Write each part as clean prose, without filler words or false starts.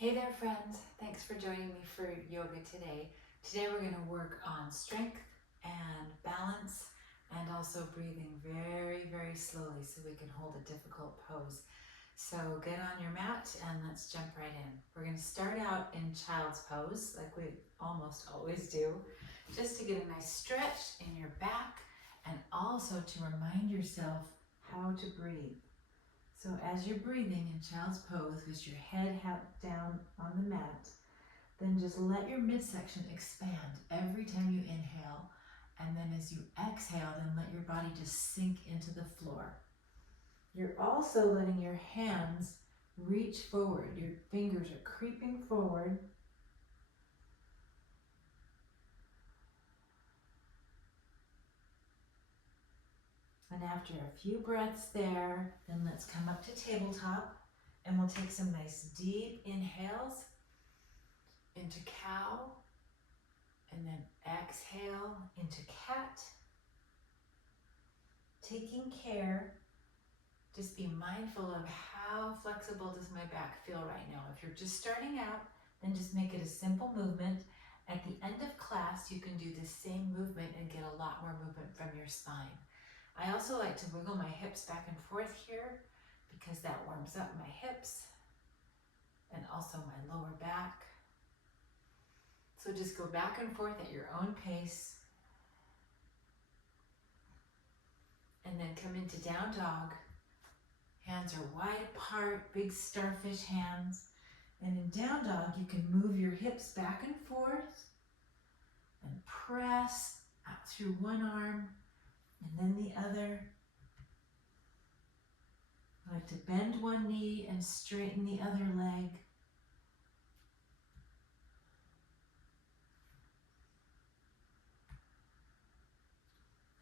Hey there, friends. Thanks for joining me for yoga today. Today we're going to work on strength and balance and also breathing very slowly so we can hold a difficult pose. So get on your mat and let's jump right in. We're going to start out in child's pose like we almost always do, just to get a nice stretch in your back and also to remind yourself how to breathe. So as you're breathing in child's pose with your head down on the mat, then just let your midsection expand every time you inhale. And then as you exhale, then let your body just sink into the floor. You're also letting your hands reach forward. Your fingers are creeping forward. And after a few breaths there, then let's come up to tabletop and we'll take some nice deep inhales into cow, and then exhale into cat. Taking care, just be mindful of how flexible does my back feel right now. If you're just starting out, then just make it a simple movement. At the end of class, you can do the same movement and get a lot more movement from your spine. I also like to wiggle my hips back and forth here because that warms up my hips and also my lower back. So just go back and forth at your own pace. And then come into down dog. Hands are wide apart, big starfish hands. And in down dog, you can move your hips back and forth and press out through one arm and then the other. I like to bend one knee and straighten the other leg.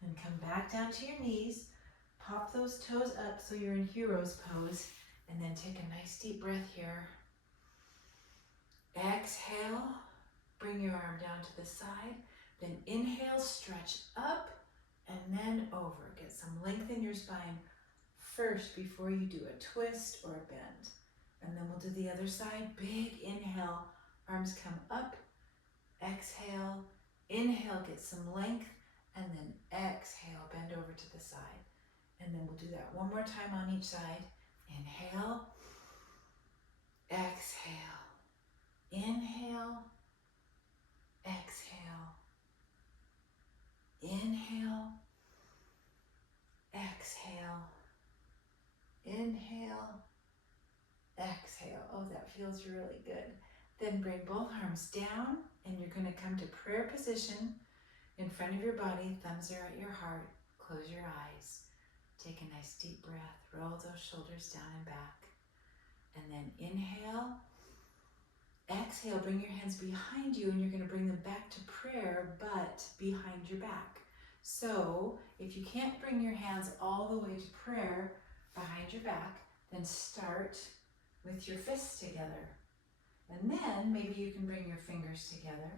And come back down to your knees. Pop those toes up so you're in hero's pose. And then take a nice deep breath here. Exhale, bring your arm down to the side. Then inhale, stretch up and then over. Get some length in your spine first before you do a twist or a bend. And then we'll do the other side. Big inhale, arms come up. Exhale, inhale, get some length. And then exhale, bend over to the side. And then we'll do that one more time on each side. Inhale, exhale, inhale, exhale, inhale, exhale, inhale, exhale. Oh, that feels really good. Then bring both arms down and you're going to come to prayer position in front of your body. Thumbs are at your heart. Close your eyes. Take a nice deep breath. Roll those shoulders down and back. And then inhale. Exhale, bring your hands behind you and you're going to bring them back to prayer, but behind your back. So if you can't bring your hands all the way to prayer behind your back, then start with your fists together. And then maybe you can bring your fingers together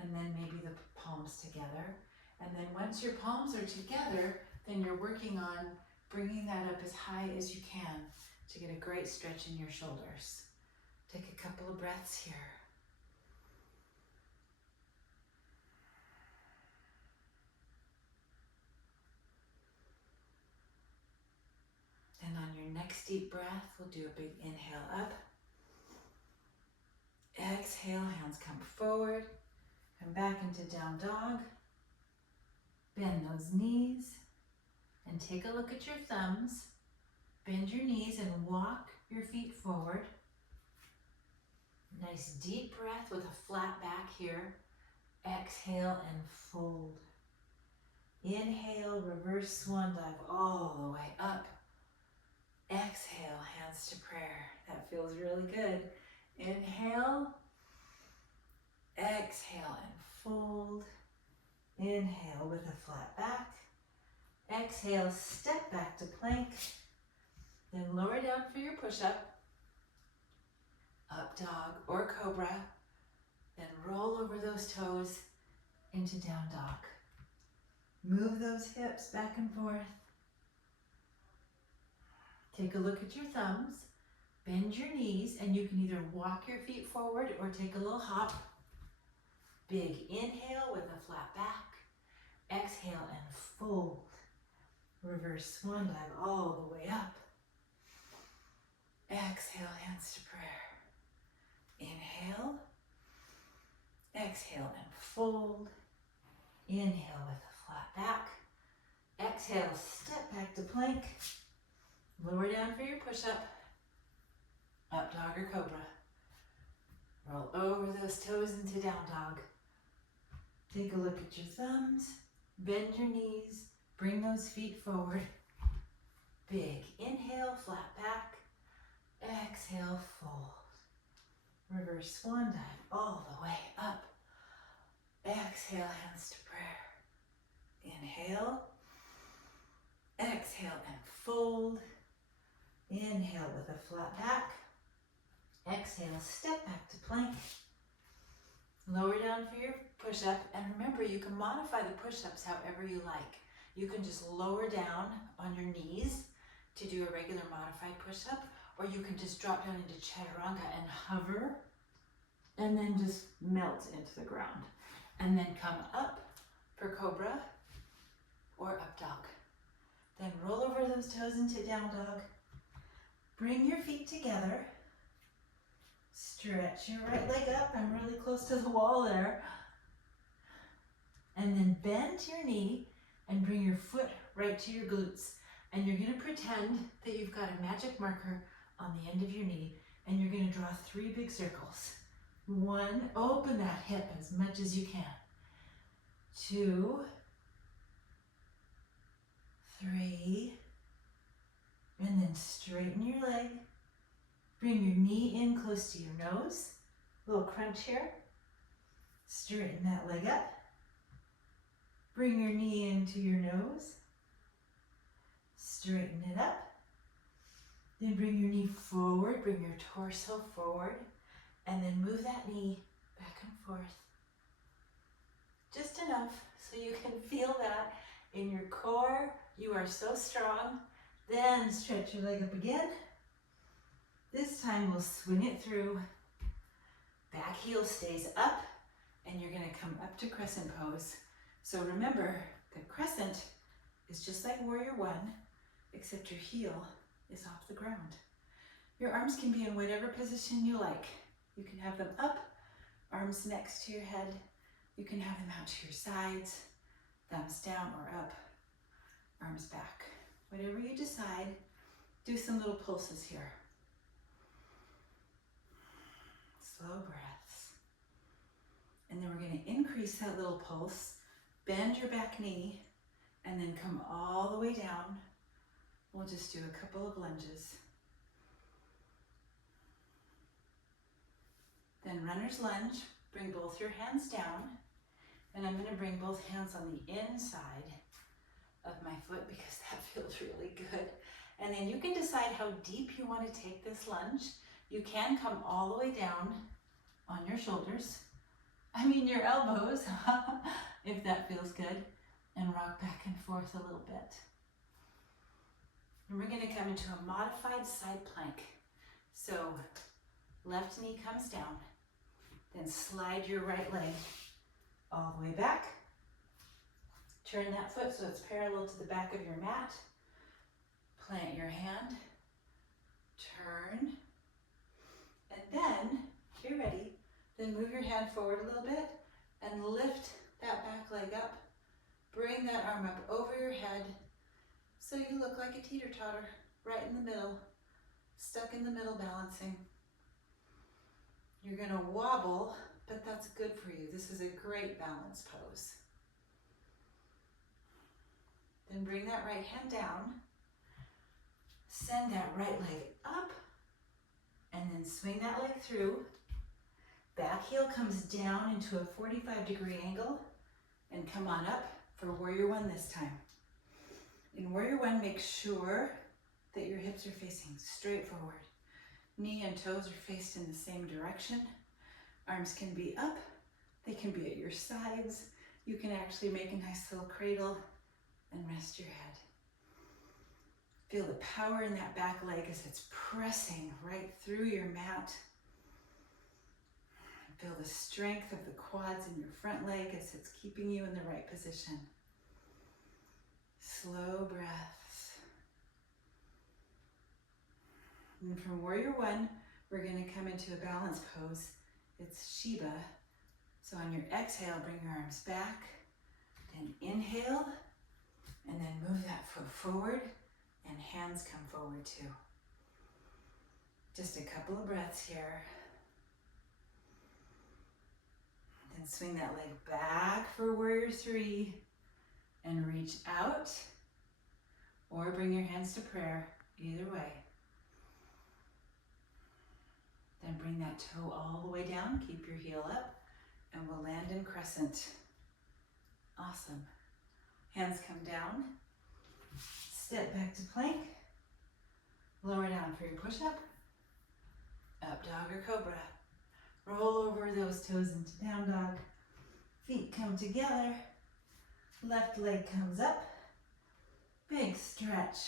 and then maybe the palms together. And then once your palms are together, then you're working on bringing that up as high as you can to get a great stretch in your shoulders. Take a couple of breaths here. And on your next deep breath, we'll do a big inhale up. Exhale, hands come forward. Come back into down dog. Bend those knees. And take a look at your thumbs. Bend your knees and walk your feet forward. Nice deep breath with a flat back here. Exhale and fold. Inhale, reverse swan dive all the way up. Exhale, hands to prayer. That feels really good. Inhale. Exhale and fold. Inhale with a flat back. Exhale, step back to plank. Then lower down for your push-up. Up dog or cobra. Then roll over those toes into down dog. Move those hips back and forth. Take a look at your thumbs. Bend your knees, and you can either walk your feet forward or take a little hop. Big inhale with a flat back. Exhale and fold. Reverse swan dive all the way up. Exhale, hands to prayer. Inhale. Exhale and fold. Inhale with a flat back. Exhale, step back to plank. Lower down for your push-up. Up dog or cobra. Roll over those toes into down dog. Take a look at your thumbs. Bend your knees. Bring those feet forward. Big inhale, flat back. Exhale, fold. Reverse swan dive all the way up. Exhale, hands to prayer. Inhale. Exhale and fold. Inhale with a flat back. Exhale, step back to plank. Lower down for your push-up, and remember you can modify the push-ups however you like. You can just lower down on your knees to do a regular modified push-up, or you can just drop down into chaturanga and hover, and then just melt into the ground. And then come up for cobra or up dog. Then roll over those toes into down dog. Bring your feet together. Stretch your right leg up. I'm really close to the wall there. And then bend your knee and bring your foot right to your glutes. And you're going to pretend that you've got a magic marker on the end of your knee, and you're going to draw 3 big circles. 1, open that hip as much as you can. 2, 3, and then straighten your leg. Bring your knee in close to your nose. A little crunch here. Straighten that leg up. Bring your knee into your nose. Straighten it up. Then bring your knee forward, bring your torso forward, and then move that knee back and forth. Just enough so you can feel that in your core. You are so strong. Then stretch your leg up again. This time we'll swing it through. Back heel stays up, and you're going to come up to crescent pose. So remember, the crescent is just like warrior 1, except your heel is off the ground. Your arms can be in whatever position you like. You can have them up, arms next to your head. You can have them out to your sides, thumbs down or up, arms back. Whatever you decide, do some little pulses here. Slow breaths. And then we're going to increase that little pulse. Bend your back knee and then come all the way down. We'll just do a couple of lunges. Then runner's lunge. Bring both your hands down. And I'm going to bring both hands on the inside of my foot because that feels really good. And then you can decide how deep you want to take this lunge. You can come all the way down on your shoulders. I mean your elbows, if that feels good. And rock back and forth a little bit. And we're going to come into a modified side plank. So left knee comes down. Then slide your right leg all the way back. Turn that foot so it's parallel to the back of your mat. Plant your hand. Turn. And then, if you're ready, then move your hand forward a little bit and lift that back leg up. Bring that arm up over your head so you look like a teeter-totter, right in the middle, stuck in the middle balancing. You're going to wobble, but that's good for you. This is a great balance pose. Then bring that right hand down. Send that right leg up, and then swing that leg through. Back heel comes down into a 45-degree angle, and come on up for warrior 1 this time. In warrior 1, make sure that your hips are facing straight forward. Knee and toes are faced in the same direction. Arms can be up, they can be at your sides. You can actually make a nice little cradle and rest your head. Feel the power in that back leg as it's pressing right through your mat. Feel the strength of the quads in your front leg as it's keeping you in the right position. Slow breaths. And from warrior one, we're going to come into a balance pose. It's Shiva. So on your exhale, bring your arms back. Then inhale, and then move that foot forward, and hands come forward too. Just a couple of breaths here. Then swing that leg back for warrior three, and reach out, or bring your hands to prayer, either way. Then bring that toe all the way down, keep your heel up, and we'll land in crescent. Awesome. Hands come down, step back to plank, lower down for your push-up, up dog or cobra. Roll over those toes into down dog, feet come together, left leg comes up, big stretch.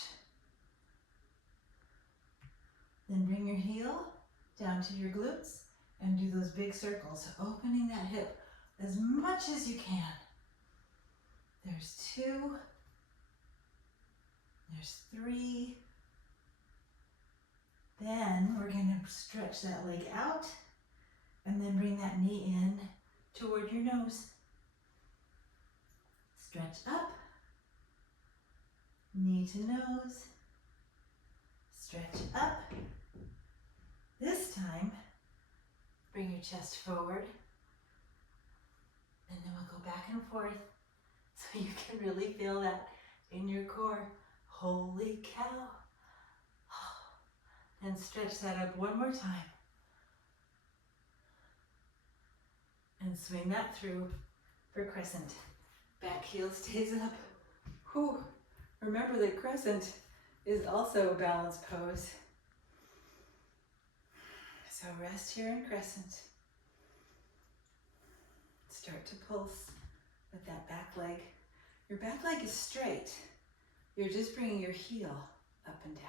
Then bring your heel down to your glutes and do those big circles, opening that hip as much as you can. There's two, there's three. Then we're going to stretch that leg out and then bring that knee in toward your nose. Stretch up, knee to nose, stretch up. This time, bring your chest forward, and then we'll go back and forth so you can really feel that in your core. Holy cow. And stretch that up one more time. And swing that through for crescent. Back heel stays up. Whew. Remember that crescent is also a balance pose. So rest here in crescent. Start to pulse with that back leg. Your back leg is straight. You're just bringing your heel up and down.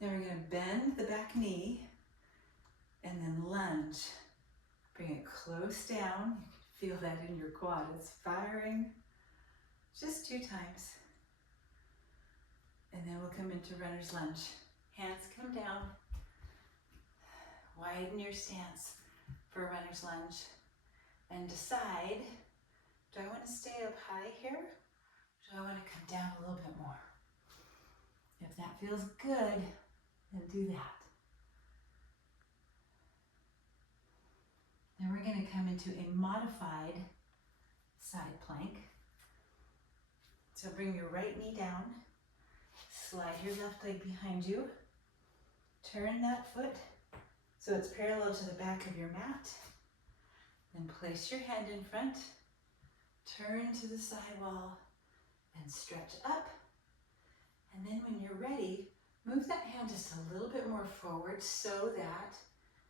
Then we're going to bend the back knee and then lunge. Bring it close down. You can feel that in your quad. It's firing. Just 2 times. And then we'll come into runner's lunge. Hands come down. Widen your stance for runner's lunge. And decide, do I want to stay up high here? Or do I want to come down a little bit more? If that feels good, then do that. Then we're going to come into a modified side plank. So bring your right knee down, slide your left leg behind you, turn that foot so it's parallel to the back of your mat, then place your hand in front, turn to the side wall, and stretch up. And then when you're ready, move that hand just a little bit more forward so that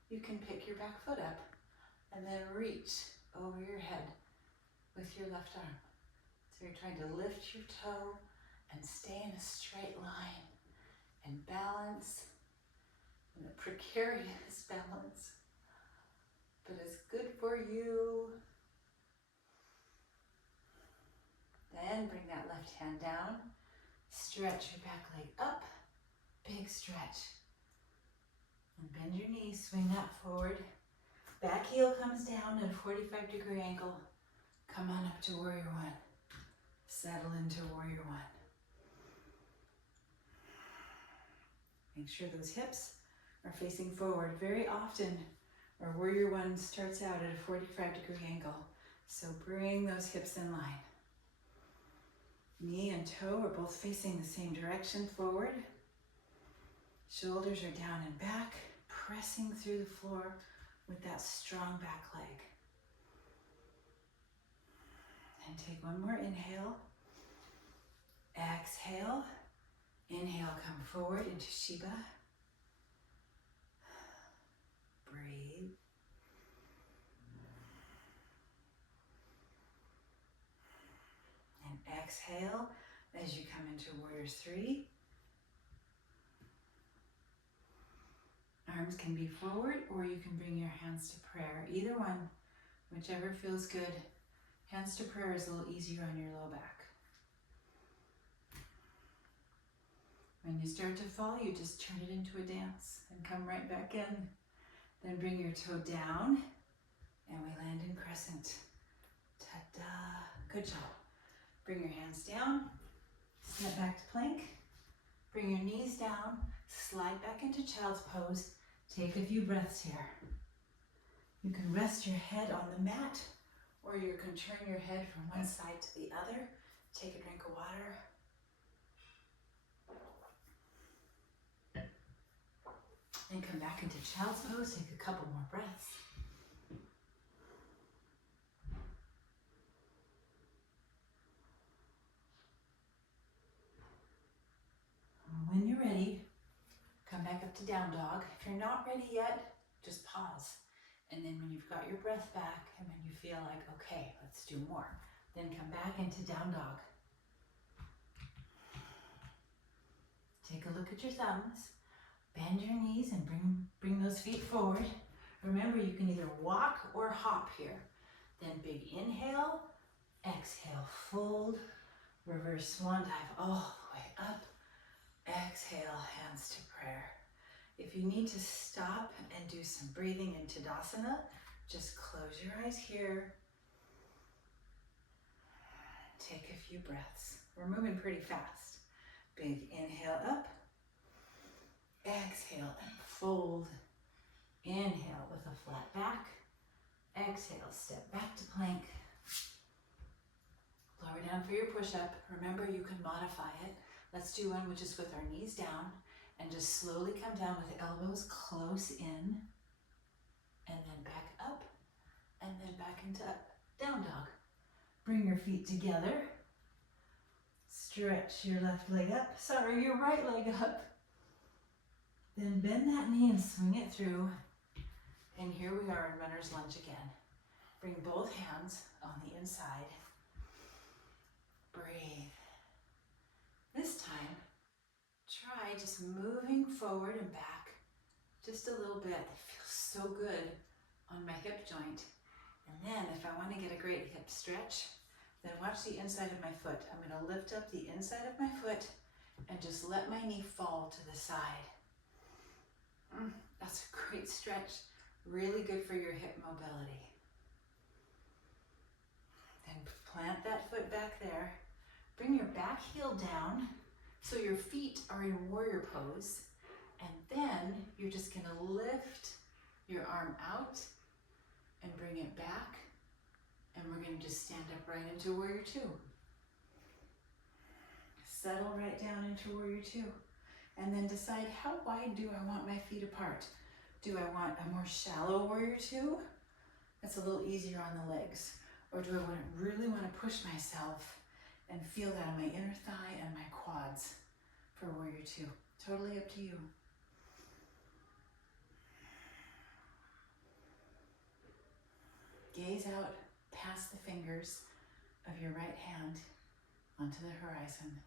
you can pick your back foot up and then reach over your head with your left arm. So you're trying to lift your toe and stay in a straight line and balance in a precarious balance, but it's good for you. Then bring that left hand down, stretch your back leg up, big stretch. And bend your knees, swing that forward. Back heel comes down at a 45-degree angle. Come on up to warrior one. Settle into warrior one. Make sure those hips are facing forward. Very often, our warrior one starts out at a 45-degree angle. So bring those hips in line. Knee and toe are both facing the same direction forward. Shoulders are down and back, pressing through the floor with that strong back leg. And take one more inhale. Exhale. Inhale, come forward into Shiva. Breathe. And exhale as you come into warrior three. Arms can be forward or you can bring your hands to prayer. Either one, whichever feels good. Hands to prayer is a little easier on your low back. When you start to fall, you just turn it into a dance and come right back in. Then bring your toe down and we land in crescent. Ta-da! Good job. Bring your hands down, step back to plank, bring your knees down, slide back into child's pose. Take a few breaths here. You can rest your head on the mat or you can turn your head from one side to the other. Take a drink of water. And come back into child's pose. Take a couple more breaths. When you're ready, come back up to down dog. If you're not ready yet, just pause. And then when you've got your breath back and when you feel like, okay, let's do more, then come back into down dog. Take a look at your thumbs. Bend your knees and bring those feet forward. Remember, you can either walk or hop here. Then big inhale, exhale, fold, reverse swan dive all the way up. Exhale, hands to prayer. If you need to stop and do some breathing in Tadasana, just close your eyes here. Take a few breaths. We're moving pretty fast. Big inhale up. Exhale and fold. Inhale with a flat back. Exhale, step back to plank. Lower down for your push-up. Remember, you can modify it. Let's do one which is with our knees down and just slowly come down with the elbows close in and then back up and then back into down dog. Bring your feet together. Stretch your left leg up. Sorry, your right leg up. Then bend that knee and swing it through. And here we are in runner's lunge again. Bring both hands on the inside. Breathe. This time, try just moving forward and back just a little bit. It feels so good on my hip joint. And then if I want to get a great hip stretch, then watch the inside of my foot. I'm going to lift up the inside of my foot and just let my knee fall to the side. That's a great stretch. Really good for your hip mobility. Then plant that foot back there. Bring your back heel down so your feet are in warrior pose. And then you're just going to lift your arm out and bring it back. And we're going to just stand up right into warrior two. Settle right down into warrior two. And then decide, how wide do I want my feet apart? Do I want a more shallow warrior two? That's a little easier on the legs. Or do I really want to push myself and feel that on my inner thigh and my quads for warrior two? Totally up to you. Gaze out past the fingers of your right hand onto the horizon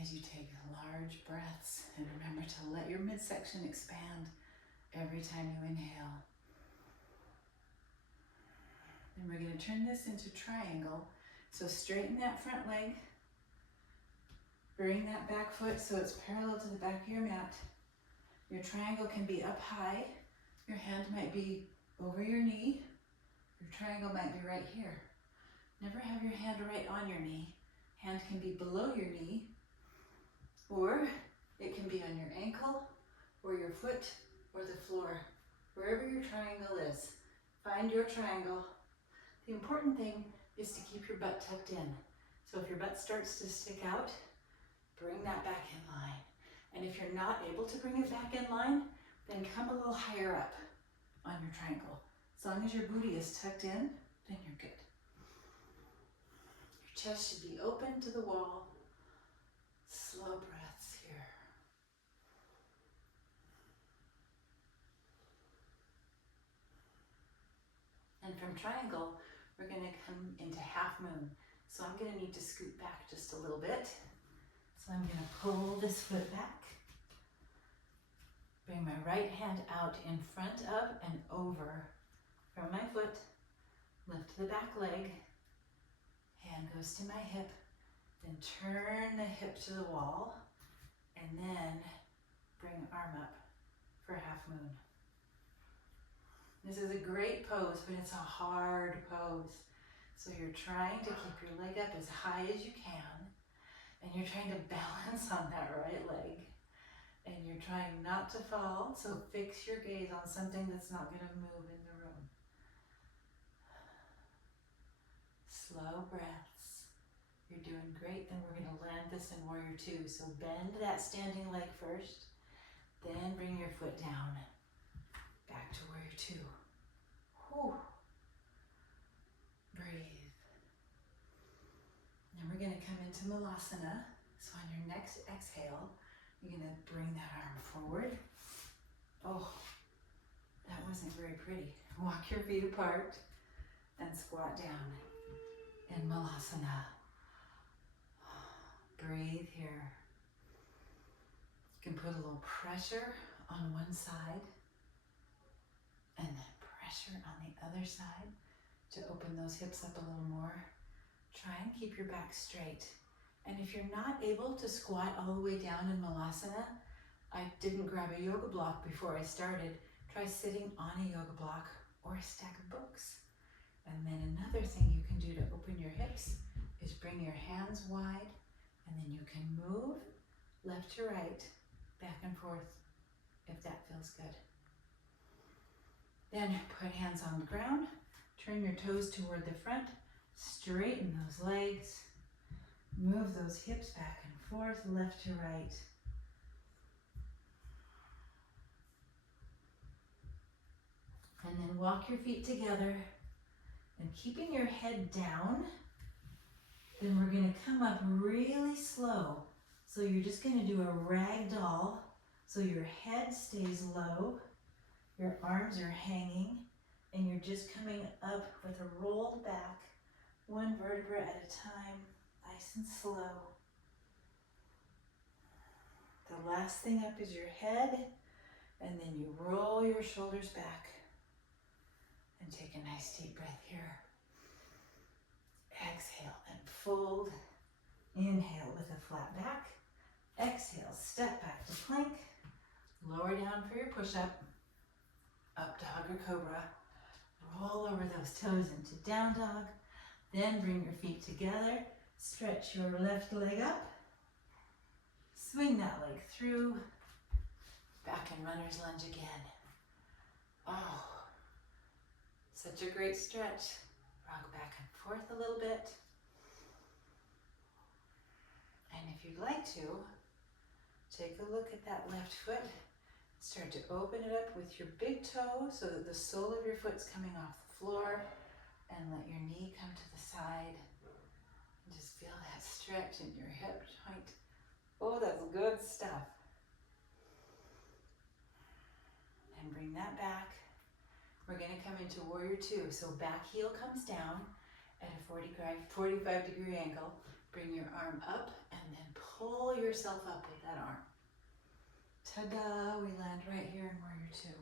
as you take large breaths, and remember to let your midsection expand every time you inhale. And we're going to turn this into triangle. So straighten that front leg, bring that back foot so it's parallel to the back of your mat. Your triangle can be up high, your hand might be over your knee, your triangle might be right here. Never have your hand right on your knee. Hand can be below your knee, or it can be on your ankle, or your foot, or the floor. Wherever your triangle is, find your triangle. The important thing is to keep your butt tucked in. So if your butt starts to stick out, bring that back in line. And if you're not able to bring it back in line, then come a little higher up on your triangle. As long as your booty is tucked in, then you're good. Your chest should be open to the wall. Slow breaths here. And from triangle, we're going to come into half moon. So I'm gonna need to scoot back just a little bit. So I'm gonna pull this foot back. Bring my right hand out in front of and over from my foot. Lift the back leg. Hand goes to my hip. Then turn the hip to the wall. And then bring arm up for half moon. This is a great pose, but it's a hard pose. So you're trying to keep your leg up as high as you can, and you're trying to balance on that right leg. And you're trying not to fall, so fix your gaze on something that's not going to move in the room. Slow breaths. You're doing great. Then we're going to land this in warrior two. So bend that standing leg first, then bring your foot down. Back to warrior two. Whew. Breathe. Then we're going to come into Malasana. So on your next exhale, you're going to bring that arm forward. Oh, that wasn't very pretty. Walk your feet apart and squat down in Malasana. Breathe here. You can put a little pressure on one side and then pressure on the other side to open those hips up a little more. Try and keep your back straight. And if you're not able to squat all the way down in Malasana, I didn't grab a yoga block before I started. Try sitting on a yoga block or a stack of books. And then another thing you can do to open your hips is bring your hands wide, and then you can move left to right, back and forth, if that feels good. Then put hands on the ground, turn your toes toward the front, straighten those legs, move those hips back and forth, left to right. And then walk your feet together, and keeping your head down, then we're going to come up really slow. So you're just going to do a ragdoll. So your head stays low, your arms are hanging, and you're just coming up with a rolled back, one vertebra at a time, nice and slow. The last thing up is your head, and then you roll your shoulders back. And take a nice deep breath here. Exhale and fold. Inhale with a flat back. Exhale, step back to plank. Lower down for your push-up. Up dog or cobra. Roll over those toes into down dog. Then bring your feet together. Stretch your left leg up. Swing that leg through. Back in runner's lunge again. Oh. Such a great stretch. Rock back and forth a little bit. And if you'd like to, take a look at that left foot. Start to open it up with your big toe so that the sole of your foot's coming off the floor. And let your knee come to the side. And just feel that stretch in your hip joint. Oh, that's good stuff. And bring that back. We're going to come into warrior two. So back heel comes down at a 45 degree angle. Bring your arm up and then pull yourself up with that arm. Ta-da! We land right here in warrior two.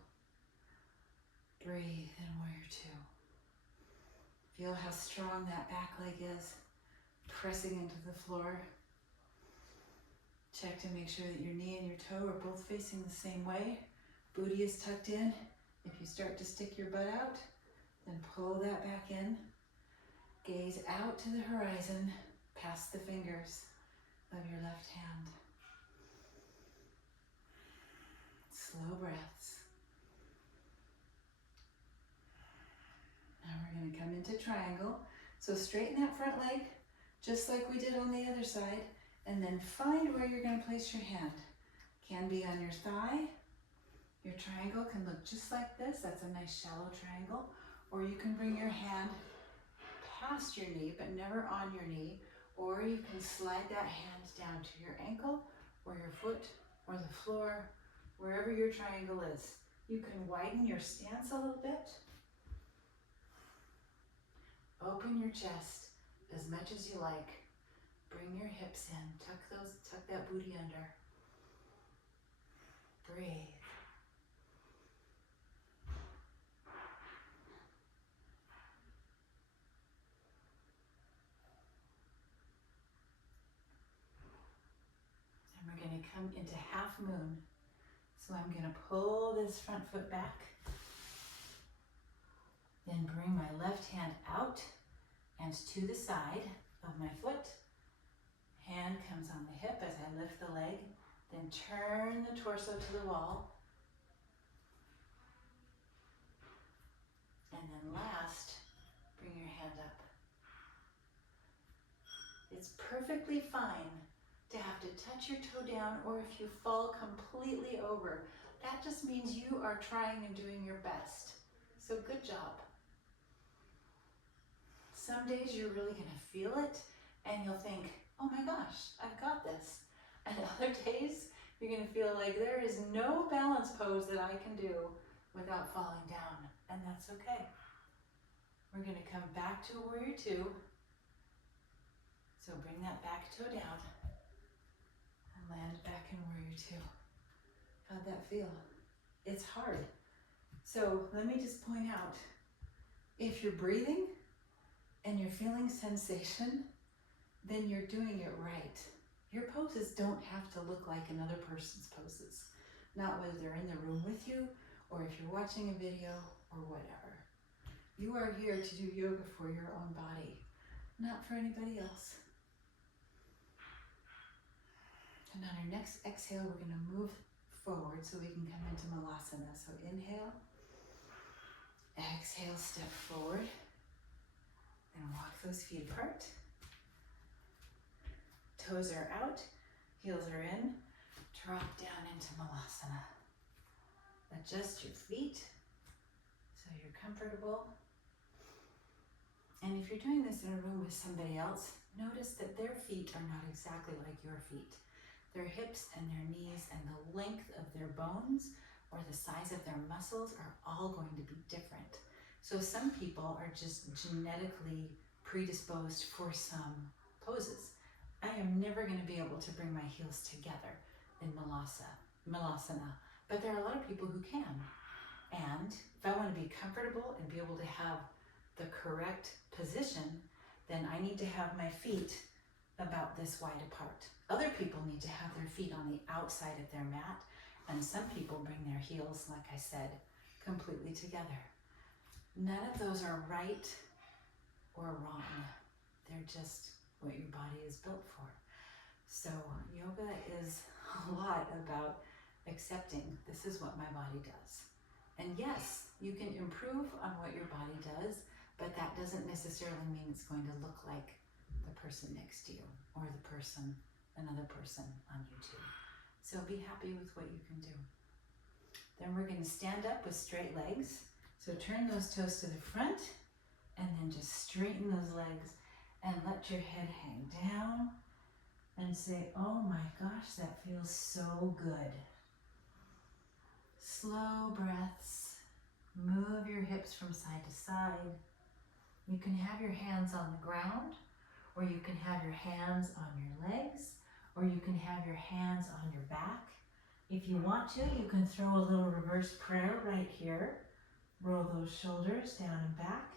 Breathe in warrior two. Feel how strong that back leg is, pressing into the floor. Check to make sure that your knee and your toe are both facing the same way. Booty is tucked in. If you start to stick your butt out, then pull that back in. Gaze out to the horizon, past the fingers of your left hand. Slow breaths. Now we're going to come into triangle. So straighten that front leg, just like we did on the other side, and then find where you're going to place your hand. Can be on your thigh. Your triangle can look just like this. That's a nice shallow triangle. Or you can bring your hand past your knee, but never on your knee. Or you can slide that hand down to your ankle, or your foot, or the floor, wherever your triangle is. You can widen your stance a little bit. Open your chest. as much as you like. Bring your hips in, tuck that booty under. Breathe. And we're going to come into half moon. So I'm going to pull this front foot back. Then bring my left hand out and to the side of my foot. Hand comes on the hip as I lift the leg. Then turn the torso to the wall. And then last, bring your hand up. It's perfectly fine to have to touch your toe down, or if you fall completely over. That just means you are trying and doing your best. So good job. Some days you're really gonna feel it and you'll think, oh my gosh, I've got this. And other days, you're gonna feel like there is no balance pose that I can do without falling down, and that's okay. We're gonna come back to warrior two. So bring that back toe down and land back in warrior two. How'd that feel? It's hard. So let me just point out, if you're breathing and you're feeling sensation, then you're doing it right. Your poses don't have to look like another person's poses. Not whether they're in the room with you or if you're watching a video or whatever. You are here to do yoga for your own body, not for anybody else. And on our next exhale, we're going to move forward so we can come into Malasana. So inhale, exhale, step forward, and walk those feet apart. Toes are out, heels are in, drop down into Malasana. Adjust your feet so you're comfortable. And if you're doing this in a room with somebody else, notice that their feet are not exactly like your feet. Their hips and their knees and the length of their bones or the size of their muscles are all going to be different. So some people are just genetically predisposed for some poses. I am never going to be able to bring my heels together in Malasana, but there are a lot of people who can. And if I want to be comfortable and be able to have the correct position, then I need to have my feet about this wide apart. Other people need to have their feet on the outside of their mat, and some people bring their heels, like I said, completely together. None of those are right or wrong. They're just what your body is built for. So yoga is a lot about accepting this is what my body does. And yes, you can improve on what your body does, but that doesn't necessarily mean it's going to look like the person next to you or another person on YouTube. So be happy with what you can do. Then we're going to stand up with straight legs. So turn those toes to the front and then just straighten those legs and let your head hang down and say, oh my gosh, that feels so good. Slow breaths. Move your hips from side to side. You can have your hands on the ground, or you can have your hands on your legs, or you can have your hands on your back. If you want to, you can throw a little reverse prayer right here. Roll those shoulders down and back.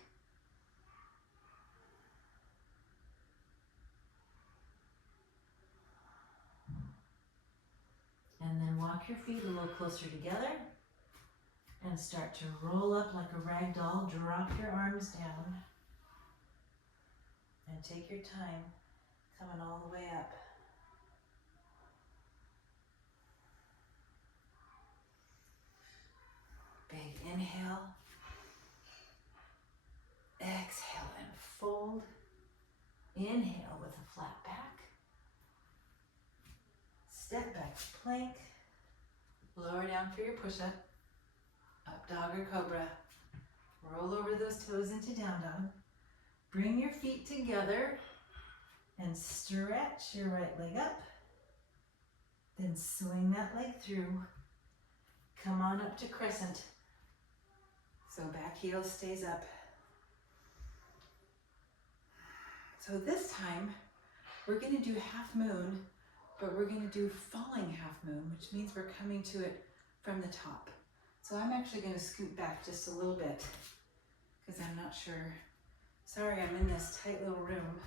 And then walk your feet a little closer together and start to roll up like a rag doll. Drop your arms down and take your time coming all the way up. Big inhale. Exhale and fold. Inhale with a flat back. Step back to plank. Lower down for your push-up. Up dog or cobra. Roll over those toes into down dog. Bring your feet together and stretch your right leg up. Then swing that leg through. Come on up to crescent. So back heel stays up. So this time, we're gonna do half moon, but we're gonna do falling half moon, which means we're coming to it from the top. So I'm actually gonna scoot back just a little bit because I'm not sure. Sorry, I'm in this tight little room.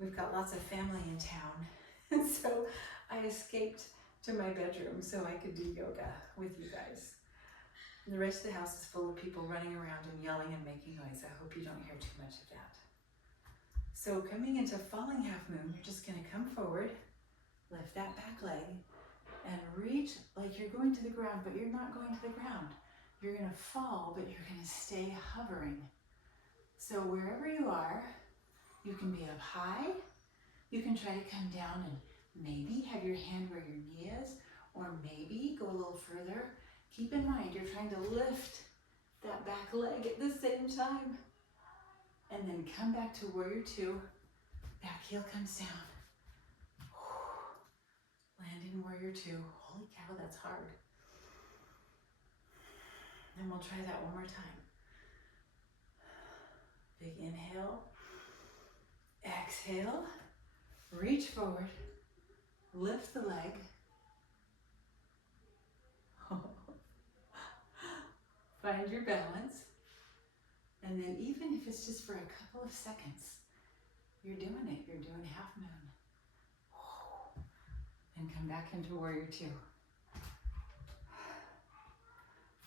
We've got lots of family in town. And so I escaped to my bedroom so I could do yoga with you guys. And the rest of the house is full of people running around and yelling and making noise. I hope you don't hear too much of that. So coming into falling half moon, you're just gonna come forward, lift that back leg, and reach like you're going to the ground, but you're not going to the ground. You're gonna fall, but you're gonna stay hovering. So wherever you are, you can be up high, you can try to come down and maybe have your hand where your knee is, or maybe go a little further. Keep in mind, you're trying to lift that back leg at the same time. And then come back to warrior two, back heel comes down. Land in warrior two. Holy cow, that's hard. And we'll try that one more time. Big inhale. Exhale. Reach forward. Lift the leg. Find your balance. And then even if it's just for a couple of seconds, you're doing it. You're doing half moon. And come back into warrior two.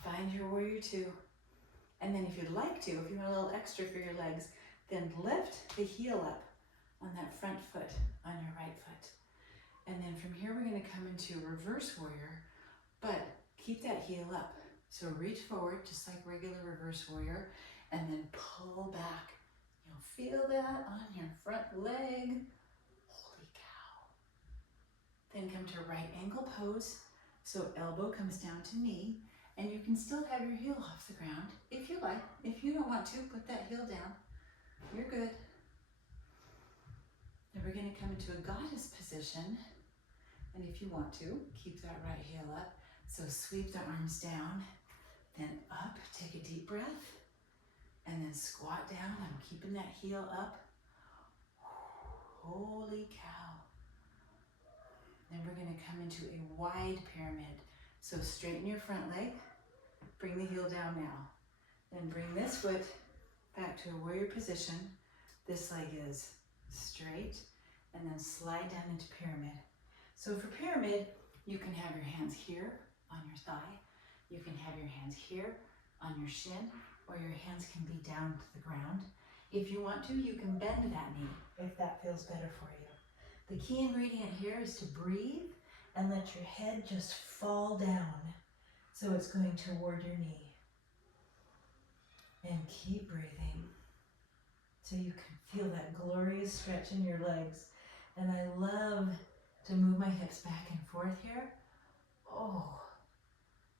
Find your warrior two. And then if you'd like to, if you want a little extra for your legs, then lift the heel up on that front foot, on your right foot. And then from here, we're gonna come into reverse warrior, but keep that heel up. So reach forward, just like regular reverse warrior, and then pull back. You'll feel that on your front leg. Holy cow. Then come to right angle pose. So elbow comes down to knee, and you can still have your heel off the ground if you like. If you don't want to, put that heel down. You're good. Then we're gonna come into a goddess position. And if you want to, keep that right heel up. So sweep the arms down, then up, take a deep breath, and then squat down. I'm keeping that heel up. Holy cow. Then we're gonna come into a wide pyramid. So straighten your front leg, bring the heel down now. Then bring this foot back to a warrior position. This leg is straight, and then slide down into pyramid. So for pyramid, you can have your hands here on your thigh, you can have your hands here on your shin, or your hands can be down to the ground. If you want to, you can bend that knee if that feels better for you. The key ingredient here is to breathe and let your head just fall down. So it's going toward your knee. And keep breathing so you can feel that glorious stretch in your legs. And I love to move my hips back and forth here. Oh,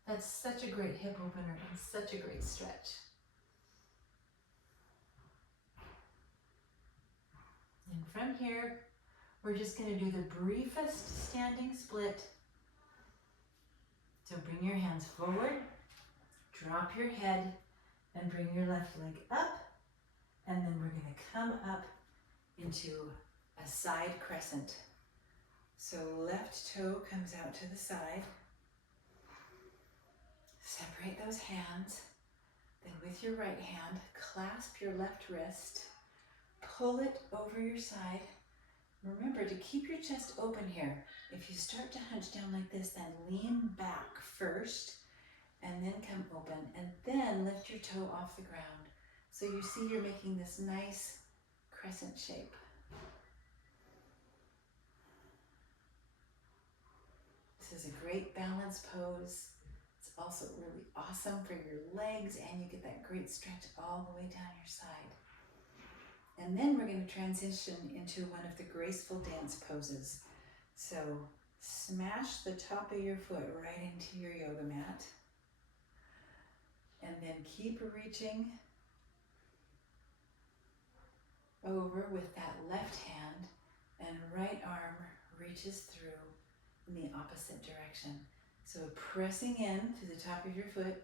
that's such a great hip opener and such a great stretch. And from here, we're just going to do the briefest standing split. So bring your hands forward, drop your head, and bring your left leg up. And then we're going to come up into a side crescent. So left toe comes out to the side. Separate those hands. Then with your right hand, clasp your left wrist. Pull it over your side. Remember to keep your chest open here. If you start to hunch down like this, then lean back first and then come open and then lift your toe off the ground. So you see you're making this nice crescent shape. This is a great balance pose. It's also really awesome for your legs and you get that great stretch all the way down your side. And then we're going to transition into one of the graceful dance poses. So smash the top of your foot right into your yoga mat. And then keep reaching over with that left hand and right arm reaches through in the opposite direction. So pressing in to the top of your foot,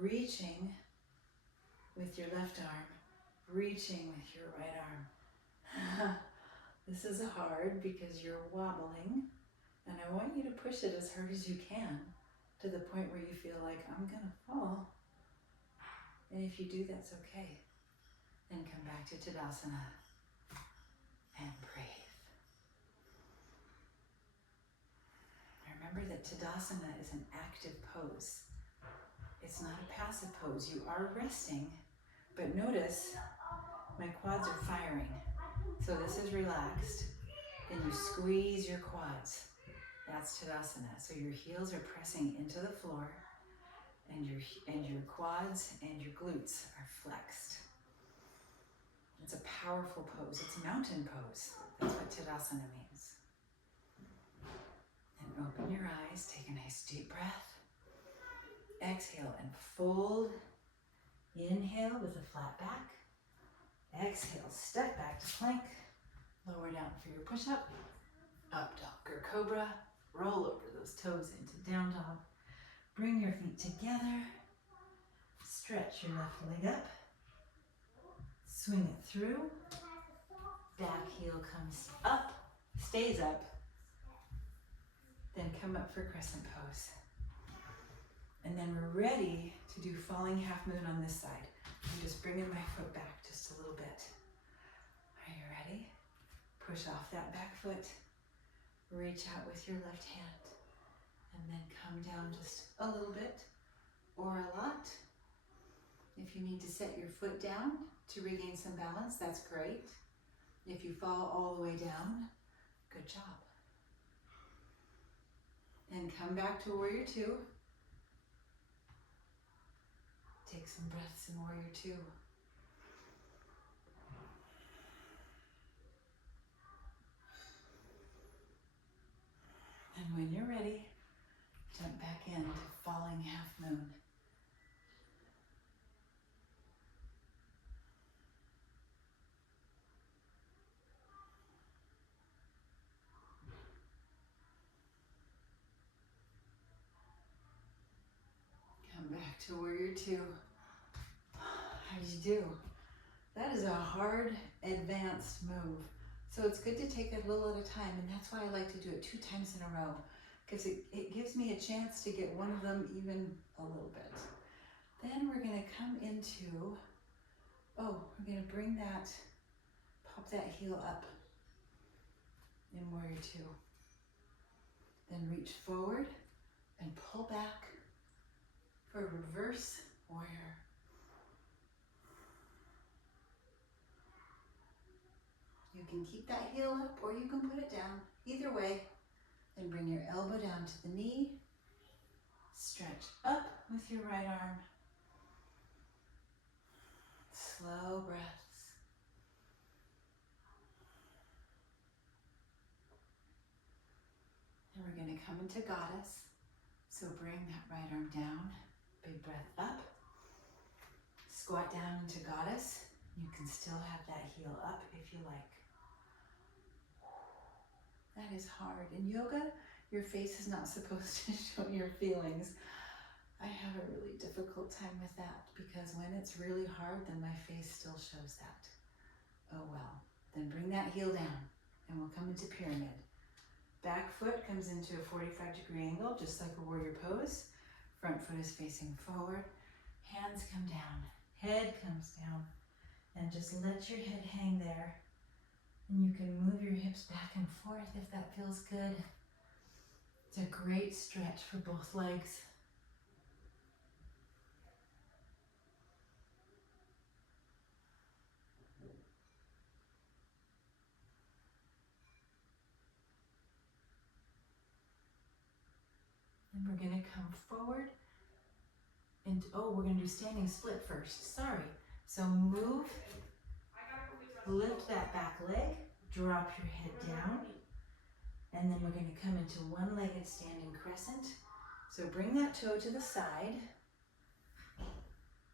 reaching with your left arm, reaching with your right arm. This is hard because you're wobbling, and I want you to push it as hard as you can to the point where you feel like, I'm gonna fall. And if you do, that's okay. Then come back to Tadasana and breathe. Remember that Tadasana is an active pose. It's not a passive pose. You are resting, but notice my quads are firing. So this is relaxed. Then you squeeze your quads. That's Tadasana. So your heels are pressing into the floor, and your quads and your glutes are flexed. It's a powerful pose. It's a mountain pose. That's what Tadasana means. And open your eyes. Take a nice deep breath. Exhale and fold. Inhale with a flat back. Exhale, step back to plank. Lower down for your push-up. Up dog or cobra. Roll over those toes into down dog. Bring your feet together. Stretch your left leg up. Swing it through. Back heel comes up, stays up. Then come up for crescent pose. And then we're ready to do falling half moon on this side. I'm just bringing my foot back just a little bit. Are you ready? Push off that back foot. Reach out with your left hand. And then come down just a little bit or a lot. If you need to set your foot down to regain some balance, that's great. If you fall all the way down, good job. And come back to warrior two. Take some breaths in warrior two. And when you're ready, jump back into falling half moon. Come back to warrior two. How did you do? That is a hard, advanced move. So it's good to take it a little at a time, and that's why I like to do it 2 times in a row, because it gives me a chance to get one of them even a little bit. Then we're gonna come into, we're gonna bring that, pop that heel up in warrior two. Then reach forward and pull back for reverse warrior. You can keep that heel up or you can put it down. Either way, then bring your elbow down to the knee. Stretch up with your right arm. Slow breaths. And we're going to come into goddess. So bring that right arm down. Big breath up. Squat down into goddess. You can still have that heel up if you like. That is hard. In yoga, your face is not supposed to show your feelings. I have a really difficult time with that because when it's really hard, then my face still shows that. Oh well. Then bring that heel down and we'll come into pyramid. Back foot comes into a 45-degree angle, just like a warrior pose. Front foot is facing forward. Hands come down. Head comes down. And just let your head hang there. And you can move your hips back and forth if that feels good. It's a great stretch for both legs. And we're going to come forward. And we're going to do standing split first. Sorry. So move. Lift that back leg, drop your head down, and then we're going to come into one-legged standing crescent. So bring that toe to the side,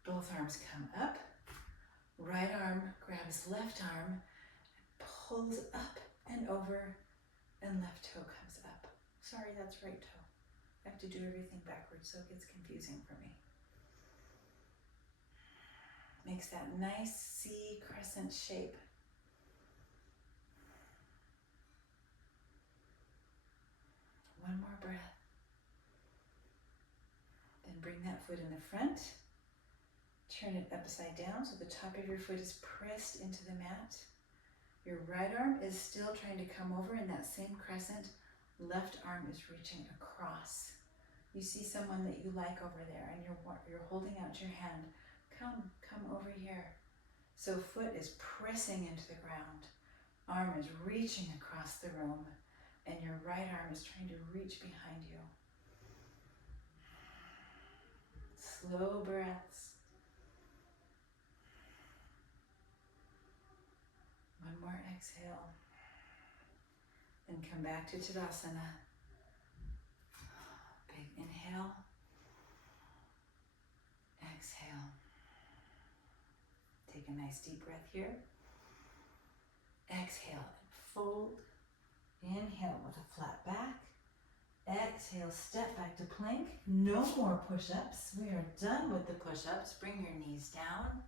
both arms come up, right arm grabs left arm, pulls up and over, and left toe comes up. Sorry, that's right toe. I have to do everything backwards, so it gets confusing for me. Makes that nice C crescent shape. breath. Then bring that foot in the front. Turn it upside down so the top of your foot is pressed into the mat. Your right arm is still trying to come over in that same crescent. Left arm is reaching across. You see someone that you like over there and you're holding out your hand. Come over here. So foot is pressing into the ground. Arm is reaching across the room and your right arm is trying to reach behind you. Slow breaths. One more exhale. Then come back to Tadasana. Big inhale. Exhale. Take a nice deep breath here. Exhale and fold. Inhale with a flat back. Exhale, step back to plank. No more push-ups. We are done with the push-ups. Bring your knees down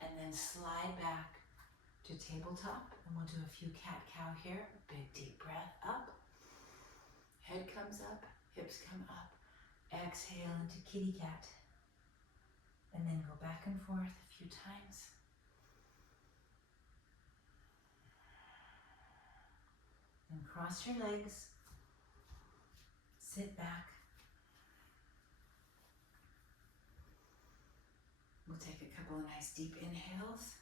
and then slide back to tabletop. And we'll do a few cat-cow here. Big deep breath up. Head comes up, hips come up. Exhale into kitty cat. And then go back and forth a few times. And cross your legs. Sit back. We'll take a couple of nice deep inhales.